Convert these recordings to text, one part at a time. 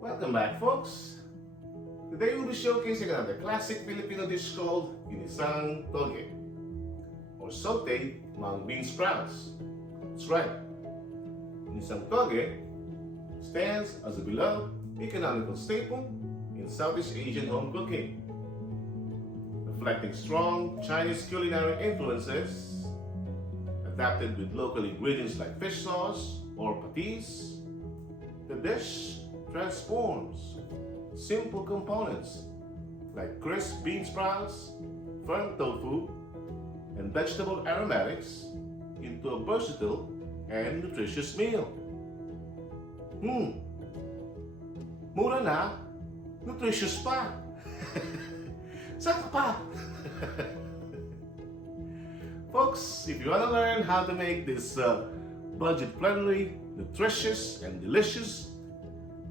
Welcome back, folks. Today we'll be showcasing another classic Filipino dish called Ginisang Togue or sautéed mung bean sprouts. That's right. Ginisang Togue stands as a beloved economical staple in Southeast Asian home cooking, reflecting strong Chinese culinary influences, adapted with local ingredients like fish sauce or patis. The dish transforms simple components like crisp bean sprouts, firm tofu, and vegetable aromatics into a versatile and nutritious meal. Mura na, nutritious pa. Saka pa. Folks, if you want to learn how to make this budget-friendly, nutritious, and delicious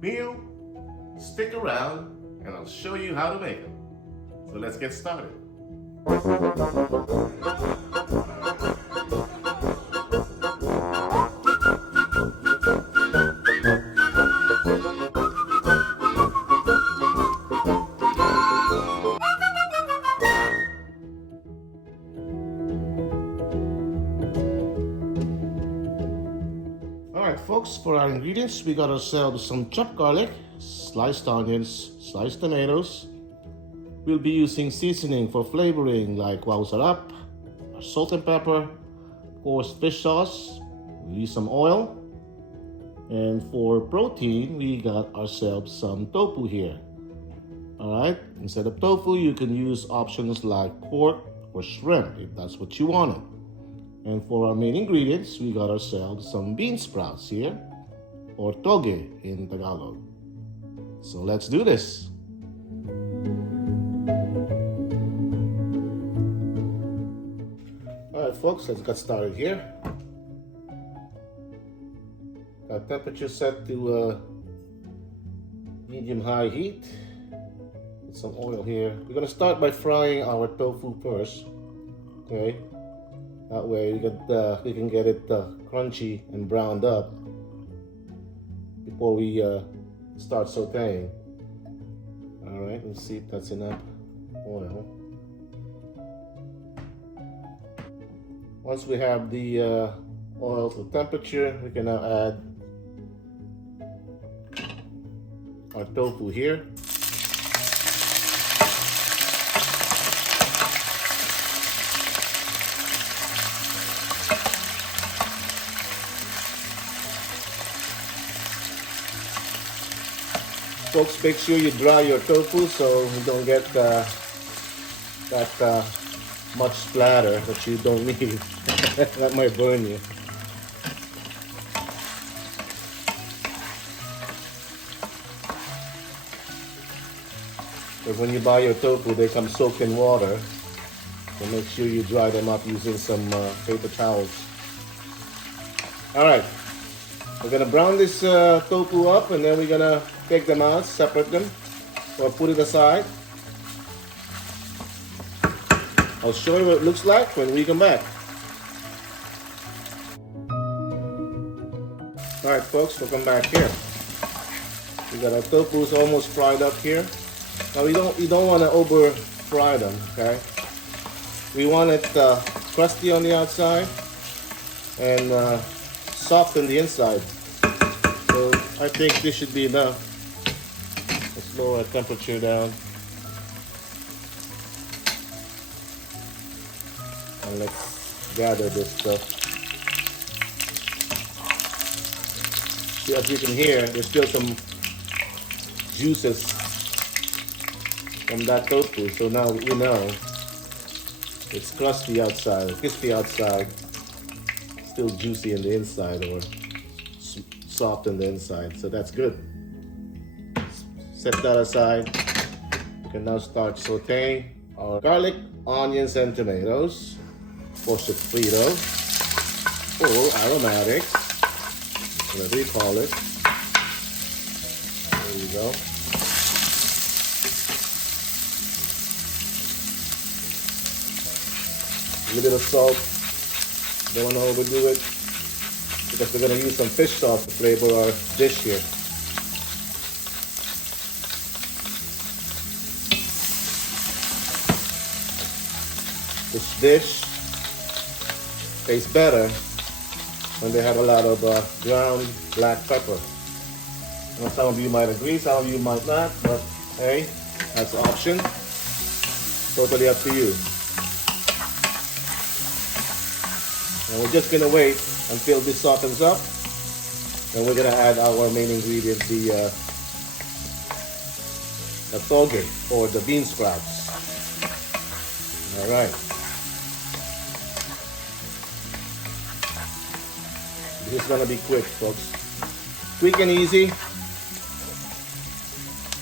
meal, stick around and I'll show you how to make them. So let's get started. Alright folks, for our ingredients, we got ourselves some chopped garlic, sliced onions, sliced tomatoes. We'll be using seasoning for flavoring like wow sarap, salt and pepper, of course fish sauce, we use some oil, and for protein we got ourselves some tofu here. Alright, instead of tofu you can use options like pork or shrimp if that's what you wanted. And for our main ingredients, we got ourselves some bean sprouts here, or toge in Tagalog. So let's do this. Alright folks, let's get started here. Got temperature set to medium-high heat. Put some oil here. We're going to start by frying our tofu first. Okay. That way we can get it crunchy and browned up before we start sauteing. Alright, let's see if that's enough oil. Once we have the oil to temperature, we can now add our tofu here. Folks, make sure you dry your tofu so you don't get that much splatter that you don't need. That might burn you. But when you buy your tofu, they come soaked in water. So make sure you dry them up using some paper towels. Alright, we're gonna brown this tofu up and then we're gonna take them out, separate them, or put it aside. I'll show you what it looks like when we come back. Alright folks, we'll come back here. We got our tofu's almost fried up here. Now you don't want to over fry them, okay? We want it crusty on the outside and soft on the inside. So I think this should be enough. Let's lower our temperature down. And let's gather this stuff. See, as you can hear, there's still some juices from that tofu. So now we know it's crusty outside, crispy outside, still juicy in the inside, or soft on the inside. So that's good. Set that aside. We can now start sauteing our garlic, onions, and tomatoes for sofrito or aromatics, whatever you call it. There you go. A little bit of salt. Don't want to overdo it because we're going to use some fish sauce to flavor our dish here. this dish tastes better when they have a lot of ground black pepper. Now, some of you might agree, some of you might not, but hey, that's an option. Totally up to you. And we're just gonna wait until this softens up. Then we're gonna add our main ingredient, the toge, or the bean sprouts. All right. This is gonna be quick, folks. Quick and easy,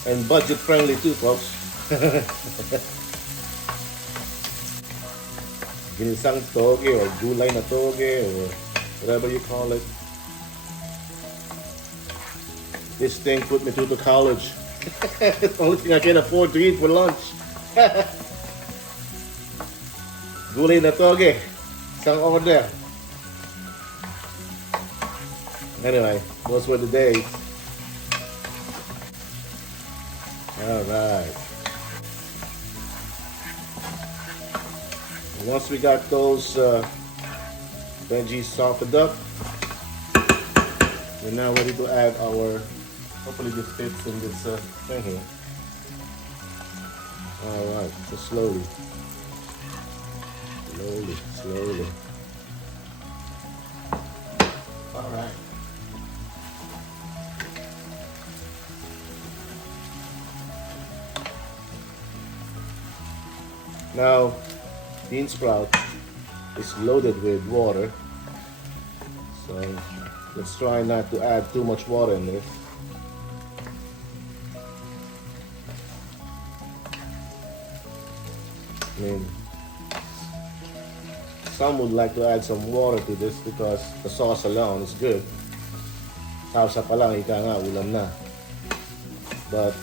and budget friendly too, folks. Ginisang toge, or gulay na toge, or whatever you call it. This thing put me through to college. It's the only thing I can afford to eat for lunch. Gulay na toge, isang order. Anyway, those were the days. All right. Once we got those veggies softened up, we're now ready to add our, hopefully this fits in this thing here. All right, so slowly. Slowly. All right. Now, bean sprout is loaded with water, so let's try not to add too much water in this. I mean, some would like to add some water to this because the sauce alone is good. Sausa pa lang, ika nga, ulam na. But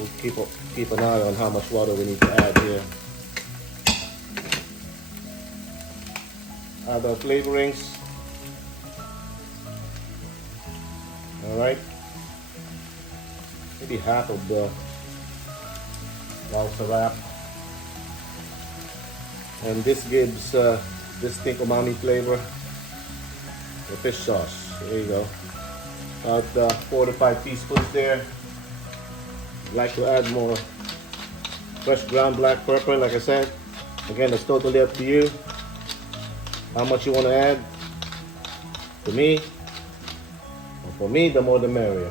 we'll keep an eye on how much water we need to add here. Add our flavorings. All right. Maybe half of the wrap. And this gives distinct umami flavor. The fish sauce. There you go. About 4 to 5 teaspoons there. Like to add more fresh ground black pepper, like I said. Again, it's totally up to you how much you want to add. To me, or for me, the more the merrier.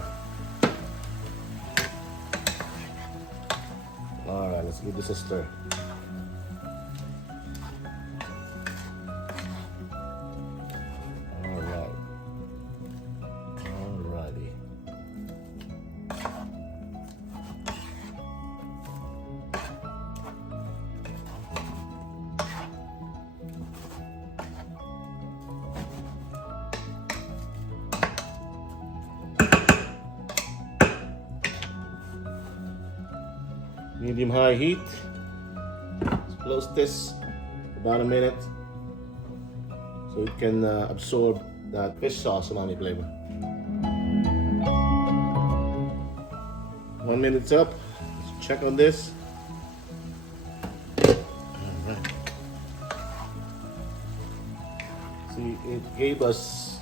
All right, let's give this a stir. All right. Alrighty. Medium-high heat. Let's close this about a minute so it can absorb that fish sauce umami flavor. 1 minute's up. Let's check on this. All right. See, it gave us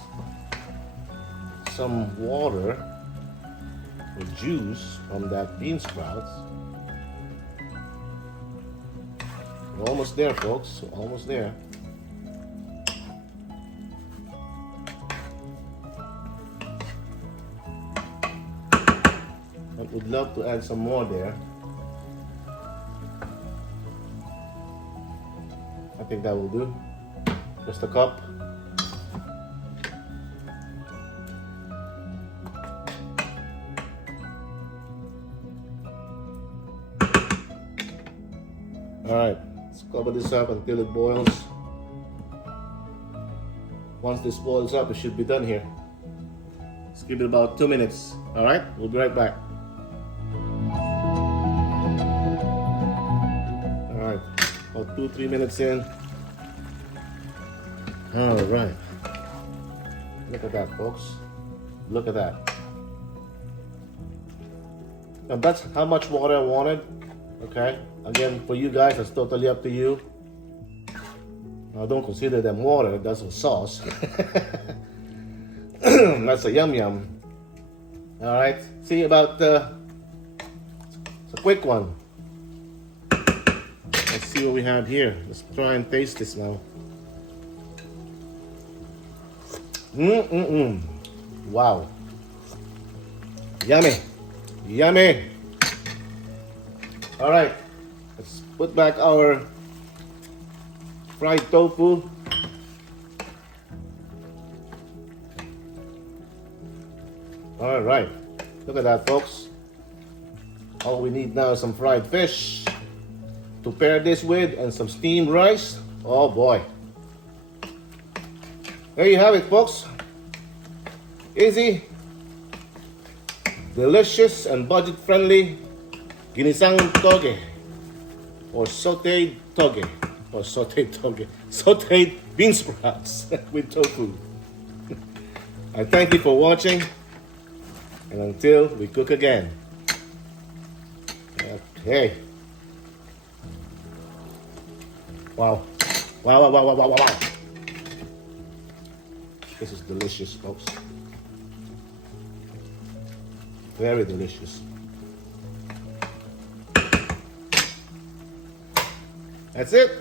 some water or juice from that bean sprouts. We're almost there, folks. We're almost there. I would love to add some more there. I think that will do. Just a cup. All right. Let's cover this up until it boils. Once this boils up, it should be done here. Let's give it about 2 minutes. All right, we'll be right back. All right, about 2-3 minutes in. All right. Look at that, folks. Look at that. And that's how much water I wanted. Okay. Again, for you guys, it's totally up to you. Now, don't consider them water. That's a sauce. That's a yum yum. All right. See about it's a quick one. Let's see what we have here. Let's try and taste this now. Wow. Yummy. Yummy. All right. Let's put back our fried tofu. All right. Look at that, folks. All we need now is some fried fish to pair this with, and some steamed rice. Oh boy. There you have it, folks. Easy, delicious, and budget-friendly Ginisang Togue, or sautéed toge, or sautéed bean sprouts with tofu. I thank you for watching, and until we cook again. Okay. Wow. Wow, wow, wow, wow, wow, wow. This is delicious, folks. Very delicious. That's it.